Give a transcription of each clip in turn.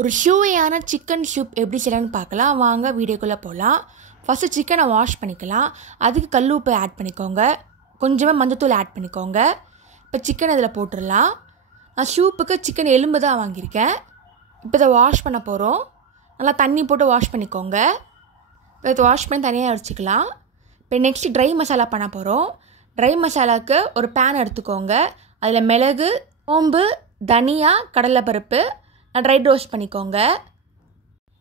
ஒரு சுவையான chicken soup எப்படி செய்யலான்னு பார்க்கலாம். வாங்க வீடியோக்குள்ளே போகலாம். ஃபஸ்ட்டு சிக்கனை வாஷ் பண்ணிக்கலாம். அதுக்கு கல் உப்பு ஆட் பண்ணிக்கோங்க. கொஞ்சமாக மஞ்சத்தூள் ஆட் பண்ணிக்கோங்க. இப்போ சிக்கன் இதில் போட்டுடலாம். நான் சூப்புக்கு சிக்கன் எலும்பு தான் வாங்கியிருக்கேன். இப்போ இதை வாஷ் பண்ண போகிறோம். நல்லா தண்ணி போட்டு வாஷ் பண்ணிக்கோங்க. இப்போ இதை வாஷ் பண்ணி தனியாக வச்சுக்கலாம். இப்போ நெக்ஸ்ட் ட்ரை மசாலா பண்ண போகிறோம். ட்ரை மசாலாவுக்கு ஒரு பேன் எடுத்துக்கோங்க. அதில் மிளகு, சோம்பு, தனியா, கடலைப்பருப்பு ட்ரை ரோஸ்ட் பண்ணிக்கோங்க.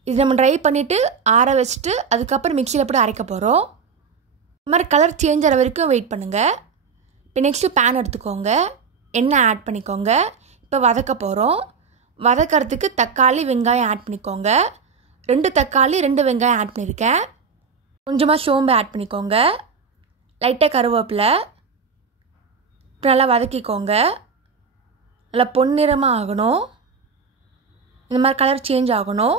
இது நம்ம ட்ரை பண்ணிவிட்டு ஆற வச்சுட்டு அதுக்கப்புறம் மிக்சியில் போட்டு அரைக்க போகிறோம். இந்த மாதிரி கலர் சேஞ்ச் ஆகிற வரைக்கும் வெயிட் பண்ணுங்கள். இப்போ நெக்ஸ்ட்டு பேன் எடுத்துக்கோங்க. எண்ணெய் ஆட் பண்ணிக்கோங்க. இப்போ வதக்க போகிறோம். வதக்கிறதுக்கு தக்காளி, வெங்காயம் ஆட் பண்ணிக்கோங்க. 2 தக்காளி 2 வெங்காயம் ஆட் பண்ணியிருக்கேன். கொஞ்சமாக சோம்பு ஆட் பண்ணிக்கோங்க. லைட்டாக கருவேப்பிலை. இப்போ நல்லா வதக்கிக்கோங்க. நல்லா பொன்னிறமாக ஆகணும். இந்த மாதிரி கலர் சேஞ்ச் ஆகணும்.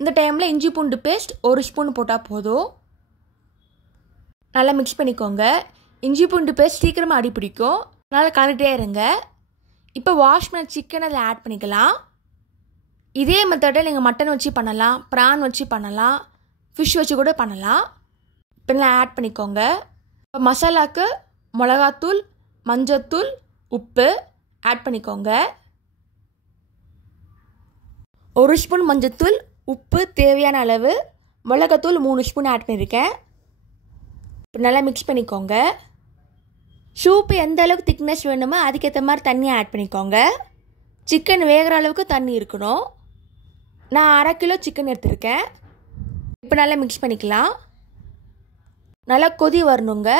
இந்த டைமில் இஞ்சி பூண்டு பேஸ்ட் 1 ஸ்பூன் போட்டால் போதும். நல்லா மிக்ஸ் பண்ணிக்கோங்க. இஞ்சி பூண்டு பேஸ்ட் சீக்கிரமாக அடி பிடிக்கும். நல்லா கலரிட்டே இருங்க. இப்போ வாஷ் பண்ண சிக்கன் அதில் ஆட் பண்ணிக்கலாம். இதே மெத்தடில் நீங்கள் மட்டன் வச்சு பண்ணலாம், ப்ரான் வச்சு பண்ணலாம், ஃபிஷ் வச்சு கூட பண்ணலாம். இப்போ நல்லா ஆட் பண்ணிக்கோங்க. இப்போ மசாலாவுக்கு மிளகாத்தூள், மஞ்சத்தூள், உப்பு ஆட் பண்ணிக்கோங்க. 1 ஸ்பூன் மஞ்சத்தூள், உப்பு தேவையான அளவு, மிளகாத்தூள் 3 ஸ்பூன் ஆட் பண்ணியிருக்கேன். இப்போ நல்லா மிக்ஸ் பண்ணிக்கோங்க. சூப்பு எந்த அளவுக்கு திக்னஸ் வேணுமோ அதுக்கேற்ற மாதிரி தண்ணி ஆட் பண்ணிக்கோங்க. சிக்கன் வேகிற அளவுக்கு தண்ணி இருக்கணும். நான் 1/2 கிலோ சிக்கன் எடுத்திருக்கேன். இப்போ நல்லா மிக்ஸ் பண்ணிக்கலாம். நல்லா கொதி வரணுங்க.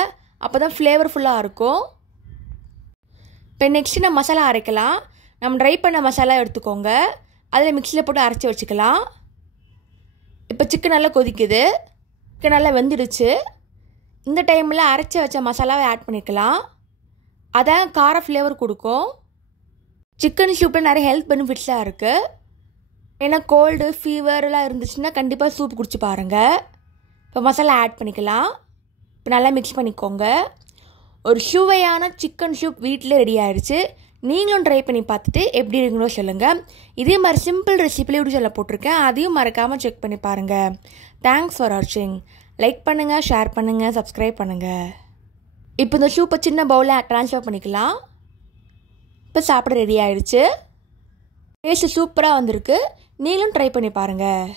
அப்போ தான் ஃப்ளேவர்ஃபுல்லாக இருக்கும். இப்போ நெக்ஸ்ட்டு நம்ம மசாலா அரைக்கலாம். நம்ம ட்ரை பண்ண மசாலா எடுத்துக்கோங்க. அதில் மிக்சியில் போட்டு அரைச்சி வச்சுக்கலாம். இப்போ சிக்கன் நல்லா கொதிக்குது. சிக்கன் நல்லா வெந்துடுச்சு. இந்த டைமில் அரைச்சி வச்ச மசாலாவை ஆட் பண்ணிக்கலாம். அதான் கார ஃப்ளேவர் கொடுக்கும். சிக்கன் சூப்பில் நிறைய ஹெல்த் பெனிஃபிட்ஸாக இருக்குது. ஏன்னா கோல்டு, ஃபீவர்லாம் இருந்துச்சுன்னா கண்டிப்பாக சூப் குடிச்சு பாருங்கள். இப்போ மசாலா ஆட் பண்ணிக்கலாம். இப்போ நல்லா மிக்ஸ் பண்ணிக்கோங்க. ஒரு சுவையான சிக்கன் சூப் வீட்டில் ரெடி ஆயிடுச்சு. நீங்களும் ட்ரை பண்ணி பார்த்துட்டு எப்படி இருக்குங்களோ சொல்லுங்கள். இதே மாதிரி சிம்பிள் ரெசிபியில் வீடியோவில் போட்டிருக்கேன். அதையும் மறக்காமல் செக் பண்ணி பாருங்கள். தேங்க்ஸ் ஃபார் வாட்சிங். லைக் பண்ணுங்கள், ஷேர் பண்ணுங்கள், சப்ஸ்கிரைப் பண்ணுங்கள். இப்போ இந்த சூப்பை சின்ன பவுலில் ட்ரான்ஸ்ஃபர் பண்ணிக்கலாம். இப்போ சாப்பிட ரெடி ஆயிடுச்சு. டேஸ்ட்டு சூப்பராக வந்திருக்கு. நீங்களும் ட்ரை பண்ணி பாருங்கள்.